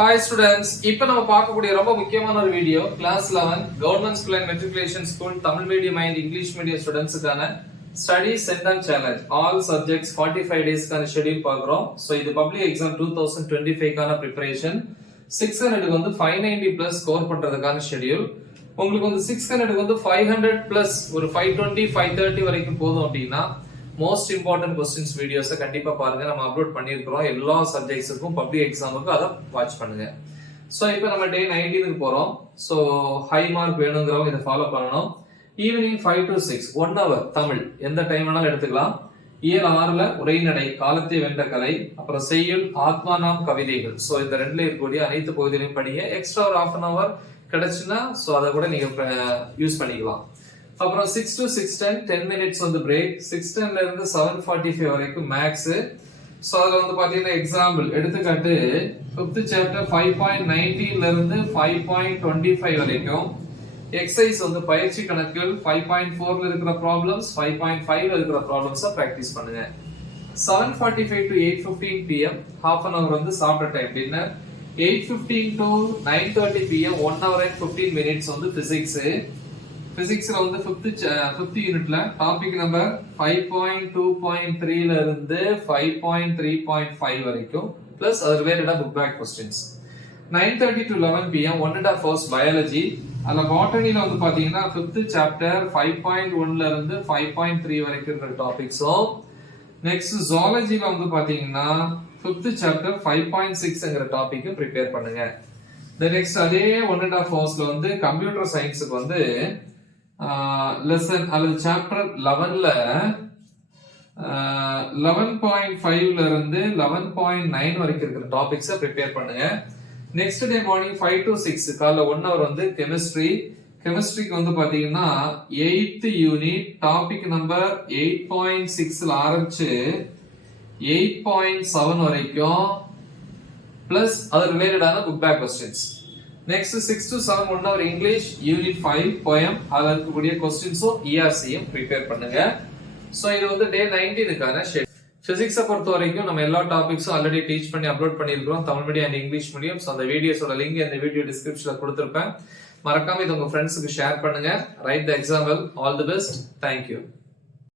Hi students, இப்போ நம்ம பார்க்கக்கூடிய ரொம்ப முக்கியமான ஒரு video class 11 government school and matriculation school Tamil medium and English medium ஸ்டூடண்ட்ஸ்க்கான study centum challenge all subjects 45 டேஸ்க்கான ஷெட்யூல் பார்க்குறோம். ஸோ இது பப்ளிக் எக்ஸாம் 2025க்கான ப்ரிப்பரேஷன். 600க்கு வந்து 590 பிளஸ் ஸ்கோர் பண்றதுக்கான ஷெட்யூல். உங்களுக்கு வந்து 600க்கு வந்து 500 பிளஸ் ஒரு 520 530 வரைக்கும் போதும் அப்படின்னா மோஸ்ட் இம்பார்ட்டன்ட் கொஸ்டின்ஸ் வீடியோஸை கண்டிப்பா பாருங்க. நம்ம அப்லோட் பண்ணியிருக்கிறோம் எல்லா சப்ஜெக்ட்ஸுக்கும் பப்ளிக் எக்ஸாமுக்கும் அதை வாட்ச் பண்ணுங்க. ஸோ இப்போ நம்ம டே 19க்கு போறோம். ஸோ ஹை மார்க் வேணுங்கிறவங்க இதை ஃபாலோ பண்ணணும். ஈவினிங் 5 to 6 1 hour தமிழ் எந்த டைம் வேணாலும் எடுத்துக்கலாம். இயல் 6ல உரைநடை, காலத்தை வென்ற கலை, அப்புறம் செய்யுள், ஆத்மா நாம் கவிதைகள். ஸோ இந்த ரெண்டுல இருக்கக்கூடிய அனைத்து பகுதிகளையும் படிங்க. எக்ஸ்ட்ரா ஒரு half an hour கிடைச்சுன்னா ஸோ அதை கூட நீங்க யூஸ் பண்ணிக்கலாம். அப்புறம் 6 to 6:10 10 மினிட்ஸ் வந்து பிரேக். 6:10ல இருந்து 7:45 வரைக்கும் மேக்ஸ். சோ அதுல வந்து பாத்தீங்கன்னா எக்ஸாம்பிள் எடுத்துக்காட்டு 5th சாப்டர் 5.19ல இருந்து 5.25 வரைக்கும் எக்ஸசைஸ் வந்து பயிற்சி கணக்குகள் 5.4ல இருக்கிற ப்ராப்ளம்ஸ் 5.5ல இருக்கிற ப்ராப்ளம்ஸை பிராக்டிஸ் பண்ணுங்க. 7:45 to 8:15 pm half an hour வந்து சாப்பிட்ட time dinner. 8:15 to 9:30 pm 1 hour and 15 minutes வந்து பிசிக்ஸ். பிசிக்ஸ்ல வந்து 5th யூனிட்ல டாபிக் நம்பர் 5.2.3ல இருந்து 5.3.5 வரைக்கும் பிளஸ் அது ரிலேட்டடா book back questions. 9:30 to 11 pm 1.5 hours biology. அதுல பாட்டனில வந்து பாத்தீங்கன்னா 5th சாப்டர் 5.1ல இருந்து 5.3 வரைக்கும் இருக்கிற டாபிக்ஸும். நெக்ஸ்ட் ஜூவாலஜில வந்து பாத்தீங்கன்னா 5th சாப்டர் 5.6ங்கற டாபிக்கும் ப்ரிப்பேர் பண்ணுங்க. நெக்ஸ்ட் அதே 1.5 ஹவர்ஸ்ல வந்து கம்ப்யூட்டர் சயின்ஸ்க்கு வந்து லெசன் அல்லது சாப்டர் 11ல 11.5ல இருந்து 11.9 வரைக்கும் இருக்கிற டாபிக்ஸை ப்ரிப்பேர் பண்ணுங்க. நெக்ஸ்ட் டே மார்னிங் 5 to 6 காலைல 1 hour வந்து கெமிஸ்ட்ரிக்கு வந்து பாத்தீங்கன்னா 8th யூனிட் டாபிக் நம்பர் 8.6ல ஆரம்பிச்சு 8.7 வரைக்கும் பிளஸ் அது ரிலேட்டடான book back questions. Next 6 to 7 1 hour English unit 5 poem அதுல இருக்கக்கூடிய क्वेश्चंसோ ERCயும் ப்ரிப்பேர் பண்ணுங்க. சோ இது வந்து டே 19க்கான ஷெட்யூல். பிசிக்ஸை பொறுத்த வரைக்கும் நம்ம எல்லா டாபிக்ஸும் ஆல்ரெடி டீச் பண்ணி அப்லோட் பண்ணியிருக்கிறோம் Tamil medium and English medium. So அந்த வீடியோஸோட லிங்க் இந்த வீடியோ டிஸ்கிரிப்ஷன்ல கொடுத்துருப்பேன். மறக்காம இது உங்க ஃப்ரெண்ட்ஸுக்கு ஷேர் பண்ணுங்க. Right the example. All the best. Thank you.